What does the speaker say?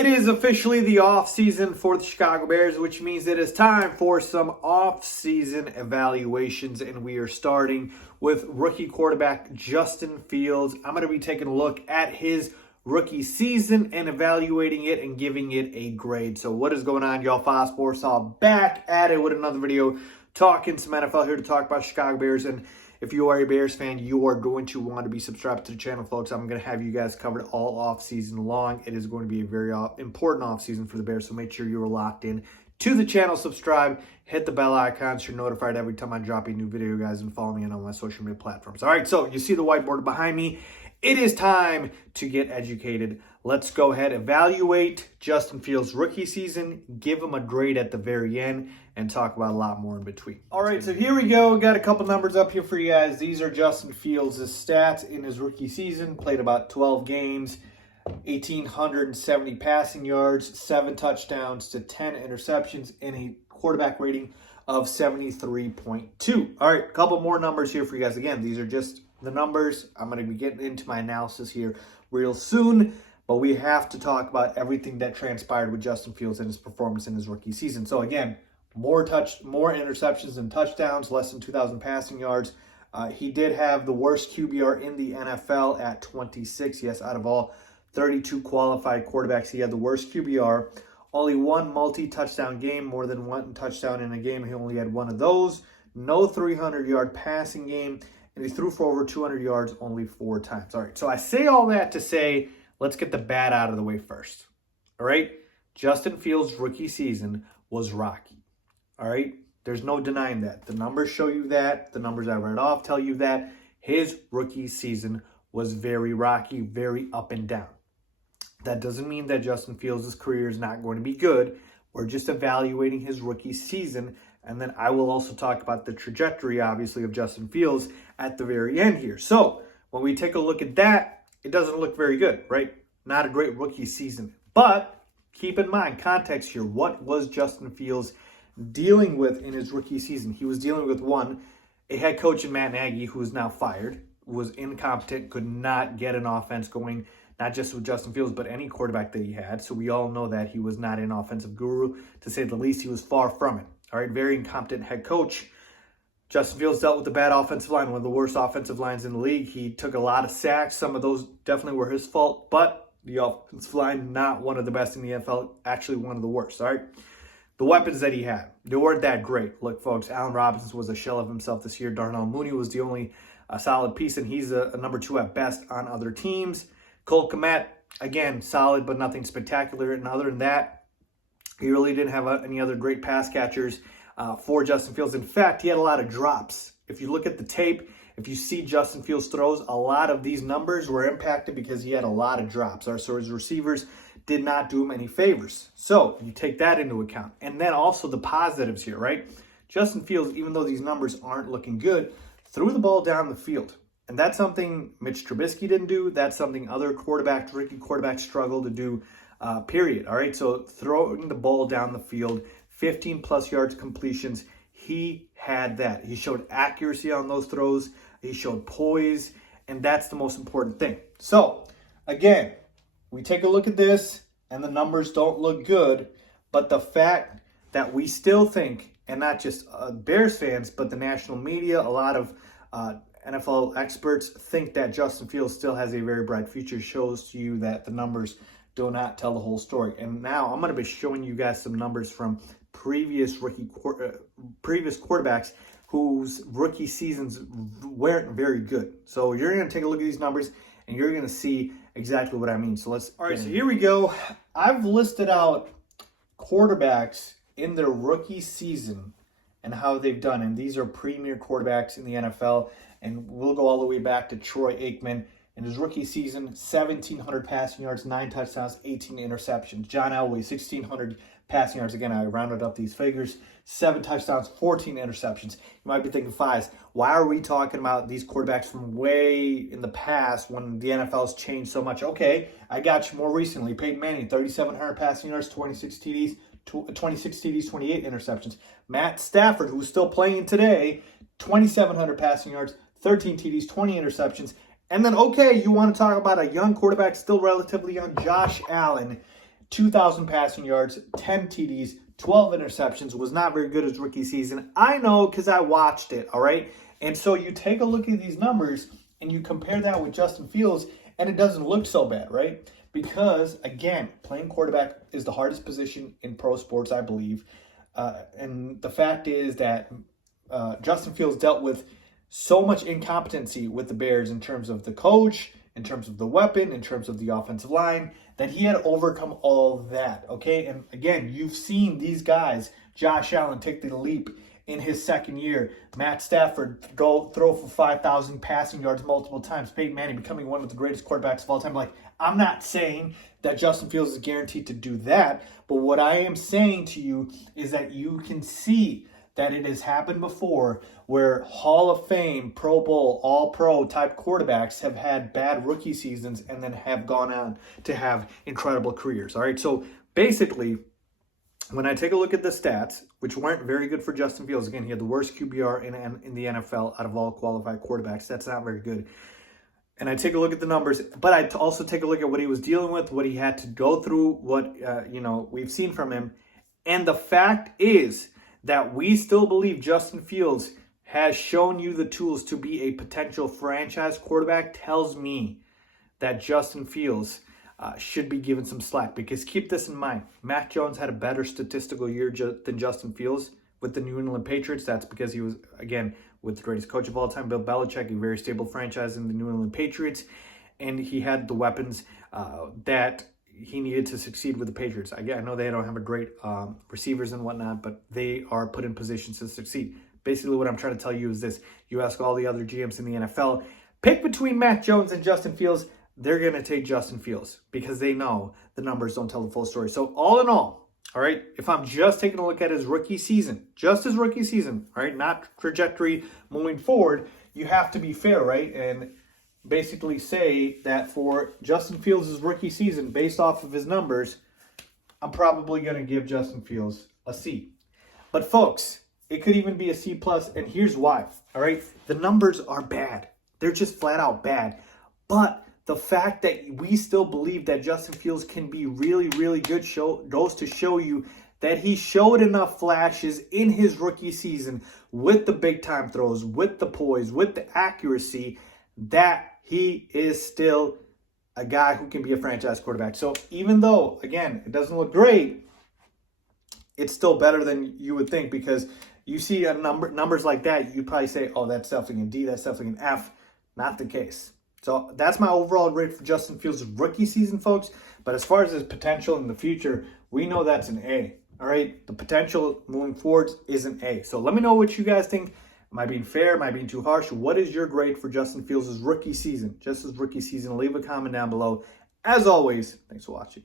It is officially the off-season for the Chicago Bears, which means it is time for some off-season evaluations, and we are starting with rookie quarterback Justin Fields. I'm going to be taking a look at his rookie season and evaluating it and giving it a grade. So what is going on, y'all? Faiz Sports back at it with another video, talking some NFL here to talk about Chicago Bears. And if you are a Bears fan, you are going to want to be subscribed to the channel, folks. I'm going to have you guys covered all off-season long. It is going to be a very important off-season for the Bears, so make sure you are locked in to the channel. Subscribe, hit the bell icon so you're notified every time I drop a new video, guys, and follow me on all my social media platforms. All right, so you see the whiteboard behind me. It is time to get educated. Let's go ahead, evaluate Justin Fields' rookie season, give him a grade at the very end, and talk about a lot more in between. All right, so here we go. Got a couple numbers up here for you guys. These are Justin Fields' stats in his rookie season. Played about 12 games, 1,870 passing yards, 7 touchdowns to 10 interceptions, and a quarterback rating of 73.2. All right, a couple more numbers here for you guys. Again, these are just the numbers. I'm going to be getting into my analysis here real soon, but we have to talk about everything that transpired with Justin Fields and his performance in his rookie season. So again, more interceptions than touchdowns, less than 2,000 passing yards. He did have the worst QBR in the NFL at 26. Yes, out of all 32 qualified quarterbacks, he had the worst QBR. Only one multi-touchdown game, more than one touchdown in a game. He only had one of those. No 300-yard passing game, and he threw for over 200 yards only 4 times. All right, so I say all that to say, let's get the bad out of the way first. All right, Justin Fields' rookie season was rocky. All right, there's no denying that. The numbers show you that. The numbers I read off tell you that. His rookie season was very rocky, very up and down. That doesn't mean that Justin Fields' career is not going to be good. We're just evaluating his rookie season, and then I will also talk about the trajectory, obviously, of Justin Fields at the very end here. So when we take a look at that, it doesn't look very good, right? Not a great rookie season. But keep in mind, context here, what was Justin Fields dealing with in his rookie season? He was dealing with, one, a head coach in Matt Nagy who is now fired, was incompetent, could not get an offense going, not just with Justin Fields, but any quarterback that he had. So we all know that he was not an offensive guru, to say the least. He was far from it. All right, very incompetent head coach. Justin Fields dealt with a bad offensive line, one of the worst offensive lines in the league. He took a lot of sacks. Some of those definitely were his fault, but the offensive line, not one of the best in the NFL, actually one of the worst, all right? The weapons that he had, they weren't that great. Look, folks, Allen Robinson was a shell of himself this year. Darnell Mooney was the only solid piece, and he's a number 2 at best on other teams. Cole Kmet, again, solid, but nothing spectacular. And other than that, he really didn't have any other great pass catchers for Justin Fields. In fact, he had a lot of drops. If you look at the tape, if you see Justin Fields throws, a lot of these numbers were impacted because he had a lot of drops. So his receivers did not do him any favors. So you take that into account. And then also the positives here, right? Justin Fields, even though these numbers aren't looking good, threw the ball down the field. And that's something Mitch Trubisky didn't do. That's something other rookie quarterbacks struggle to do, period. All right, so throwing the ball down the field, 15-plus yards completions, he had that. He showed accuracy on those throws. He showed poise, and that's the most important thing. So, again, we take a look at this, and the numbers don't look good, but the fact that we still think, and not just Bears fans, but the national media, a lot of NFL experts think that Justin Fields still has a very bright future, shows to you that the numbers do not tell the whole story. And now I'm going to be showing you guys some numbers from previous quarterbacks whose rookie seasons weren't very good. So you're going to take a look at these numbers, and you're going to see exactly what I mean. So let's. All right, so here we go. I've listed out quarterbacks in their rookie season and how they've done. And these are premier quarterbacks in the NFL. And we'll go all the way back to Troy Aikman. In his rookie season, 1,700 passing yards, 9 touchdowns, 18 interceptions. John Elway, 1,600 passing yards. Again, I rounded up these figures. 7 touchdowns, 14 interceptions. You might be thinking, Faiz, why are we talking about these quarterbacks from way in the past when the NFL's changed so much? Okay, I got you more recently. Peyton Manning, 3,700 passing yards, 26 TDs, 28 interceptions. Matt Stafford, who's still playing today, 2,700 passing yards, 13 TDs, 20 interceptions. And then, okay, you want to talk about a young quarterback, still relatively young, Josh Allen, 2,000 passing yards, 10 TDs, 12 interceptions, was not very good his rookie season. I know because I watched it, all right? And so you take a look at these numbers and you compare that with Justin Fields, and it doesn't look so bad, right? Because, again, playing quarterback is the hardest position in pro sports, I believe. And the fact is that Justin Fields dealt with so much incompetency with the Bears in terms of the coach, in terms of the weapon, in terms of the offensive line, that he had to overcome all of that, okay? And again, you've seen these guys, Josh Allen take the leap in his second year, Matt Stafford throw for 5,000 passing yards multiple times, Peyton Manning becoming one of the greatest quarterbacks of all time. Like, I'm not saying that Justin Fields is guaranteed to do that, but what I am saying to you is that you can see that it has happened before where Hall of Fame, Pro Bowl, All-Pro type quarterbacks have had bad rookie seasons and then have gone on to have incredible careers. All right, so basically, when I take a look at the stats, which weren't very good for Justin Fields, again, he had the worst QBR in the NFL out of all qualified quarterbacks. That's not very good. And I take a look at the numbers, but I also take a look at what he was dealing with, what he had to go through, what we've seen from him. And the fact is that we still believe Justin Fields has shown you the tools to be a potential franchise quarterback tells me that Justin Fields should be given some slack. Because keep this in mind, Mac Jones had a better statistical year than Justin Fields with the New England Patriots. That's because he was, again, with the greatest coach of all time, Bill Belichick, a very stable franchise in the New England Patriots. And he had the weapons that he needed to succeed with the Patriots. I know they don't have a great receivers and whatnot, but they are put in positions to succeed. Basically, what I'm trying to tell you is this. You ask all the other GMs in the NFL, pick between Mac Jones and Justin Fields, they're going to take Justin Fields because they know the numbers don't tell the full story. So all in all right, if I'm just taking a look at his rookie season, just his rookie season, all right, not trajectory moving forward, you have to be fair, right? And basically say that for Justin Fields' rookie season, based off of his numbers, I'm probably going to give Justin Fields a C. But folks, it could even be a C+, and here's why, all right? The numbers are bad. They're just flat out bad. But the fact that we still believe that Justin Fields can be really, really good goes to show you that he showed enough flashes in his rookie season with the big-time throws, with the poise, with the accuracy, that he is still a guy who can be a franchise quarterback. So even though, again, it doesn't look great, it's still better than you would think, because you see numbers like that, you probably say, oh, that's definitely an D, that's definitely an F. Not the case. So that's my overall grade for Justin Fields' rookie season, folks. But as far as his potential in the future, we know that's an A. All right? The potential moving forward is an A. So let me know what you guys think. Am I being fair? Am I being too harsh? What is your grade for Justin Fields' rookie season? Just his rookie season. Leave a comment down below. As always, thanks for watching.